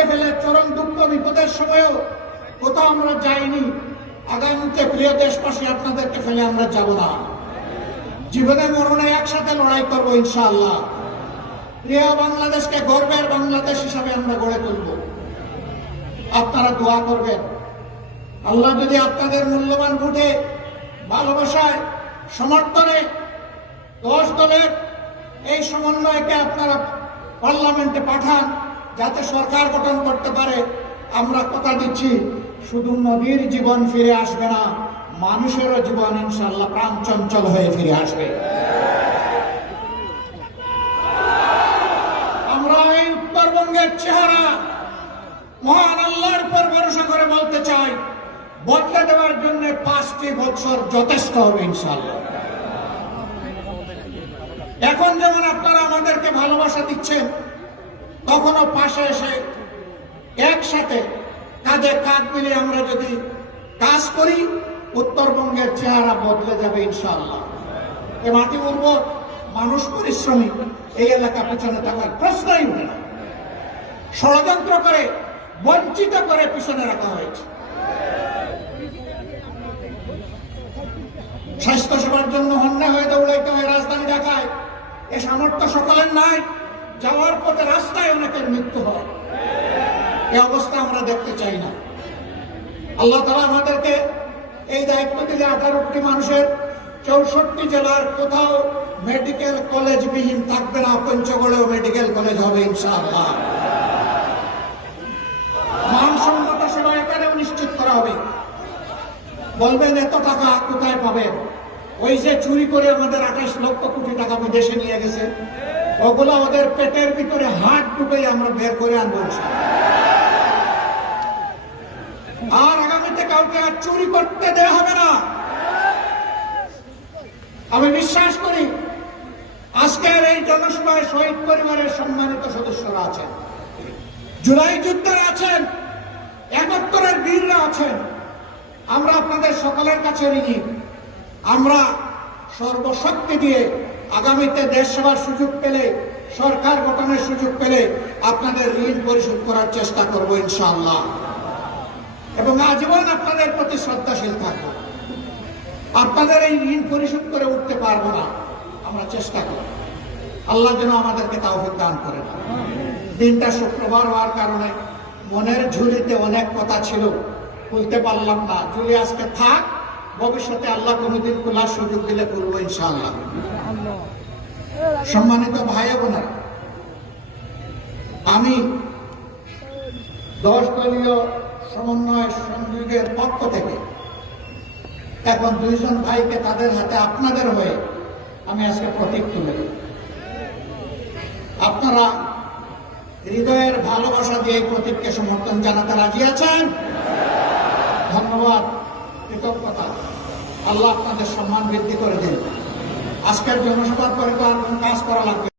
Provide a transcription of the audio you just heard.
আপনাদেরকে ফেলে চরম দুঃখ বিপদের সময়ও কোথাও আমরা যাইনি। আগামীতে প্রিয় দেশবাসী, আপনাদেরকে ফেলে আমরা যাব না। জীবনে মরণে একসাথে লড়াই করবো ইনশাআল্লাহ। প্রিয় বাংলাদেশকে গর্বের বাংলাদেশ হিসাবে আমরা গড়ে তুলব। আপনারা দোয়া করবেন। আল্লাহ যদি আপনাদের মূল্যবান ভোটে, ভালোবাসায়, সমর্থনে 10 দলের এই সমন্বয়কে আপনারা পার্লামেন্টে পাঠান, যাতে সরকার গঠন করতে পারে। আমরা কথা দিচ্ছি, শুধু নদীর জীবন ফিরে আসবে না, মানুষেরও জীবন ইনশাআল্লাহ প্রাণ চঞ্চল হয়ে ফিরে আসবে। আমরা এই উত্তরবঙ্গের চেহারা মহান আল্লাহর উপর ভরসা করে বলতে চাই, বদলে দেওয়ার জন্য 5টি বছর যথেষ্ট হবে ইনশাআল্লাহ। এখন যেমন আপনারা আমাদেরকে ভালোবাসা দিচ্ছেন, তখনও পাশে এসে একসাথে কাঁধে কাঁধ মিলিয়ে আমরা যদি কাজ করি, উত্তরবঙ্গের চেহারা বদলে যাবে ইনশাআল্লাহ। এ মাটি উর্বর, মানুষ পরিশ্রমী, এই এলাকা পেছনে থাকার প্রশ্নই উঠে না। ষড়যন্ত্র করে, বঞ্চিত করে পিছনে রাখা হয়েছে। স্বাস্থ্য সেবার জন্য হন্যে হয়ে দৌড়াইতে হয় রাজধানী ঢাকায়। এ সামর্থ্য সকলের নাই। যাওয়ার পথে রাস্তায় অনেকের মৃত্যু হয়। এ অবস্থা আমরা দেখতে চাই না। আল্লাহ তাআলা আমাদেরকে এই দায়িত্ব দিলে 18টি মানুষের 64 জেলার কোথাও মেডিকেল কলেজ বিহীন থাকবে না। পঞ্চগড়েও মেডিকেল কলেজ হবে ইনশাআল্লাহ। মানসম্মত সেবা এখানেও নিশ্চিত করা হবে। বলবেন এত টাকা কোথায় পাবেন? ওই যে চুরি করে আমাদের 28 লক্ষ কোটি টাকা বিদেশে নিয়ে গেছে, ওগুলো ওদের পেটের ভিতরে হাত ঢুকে আমরা বের করে আনবো। আর আগামীতে কাউকে আর চুরি করতে দেওয়া হবে না। আমি বিশ্বাস করি আজকের এই জনসভায় শহীদ পরিবারের সম্মানিত সদস্যরা আছেন, জুলাই যুদ্ধের আছেন, 71-এর বীররা আছেন। আমরা আপনাদের সকলের কাছে ঋণী। আমরা সর্বশক্তি দিয়ে আগামীতে দেশ সেবার সুযোগ পেলে, সরকার গঠনের সুযোগ পেলে আপনাদের ঋণ পরিশোধ করার চেষ্টা করব ইনশাআল্লাহ। এবং আজীবন আপনাদের প্রতি শ্রদ্ধাশীল থাকব। আপনাদের এই ঋণ পরিশোধ করে উঠতে পারবো না, আমরা চেষ্টা করব। আল্লাহ যেন আমাদেরকে তাওফিক দান করেন। দিনটা শুক্রবার হওয়ার কারণে মনের ঝুলিতে অনেক কথা ছিল, খুলতে পারলাম না। ঝুলি আজকে থাক, ভবিষ্যতে আল্লাহ কোনদিন খোলার সুযোগ দিলে করবো ইনশাআল্লাহ। সম্মানিত ভাই বোনেরা, আমি 10 দলীয় সমন্বয় সংযোগের পক্ষ থেকে এখন 2 জন ভাইকে তাদের হাতে আপনাদের হয়ে আমি আজকে প্রতীক তুলে দেব। আপনারা হৃদয়ের ভালোবাসা দিয়ে এই প্রতীককে সমর্থন জানাতে রাজি আছেন? ধন্যবাদ, কৃতজ্ঞতা। আল্লাহ আপনাদের সম্মান বৃদ্ধি করে দিন। আজকের জনসভার পরে তো আর কোন কাজ করা লাগবে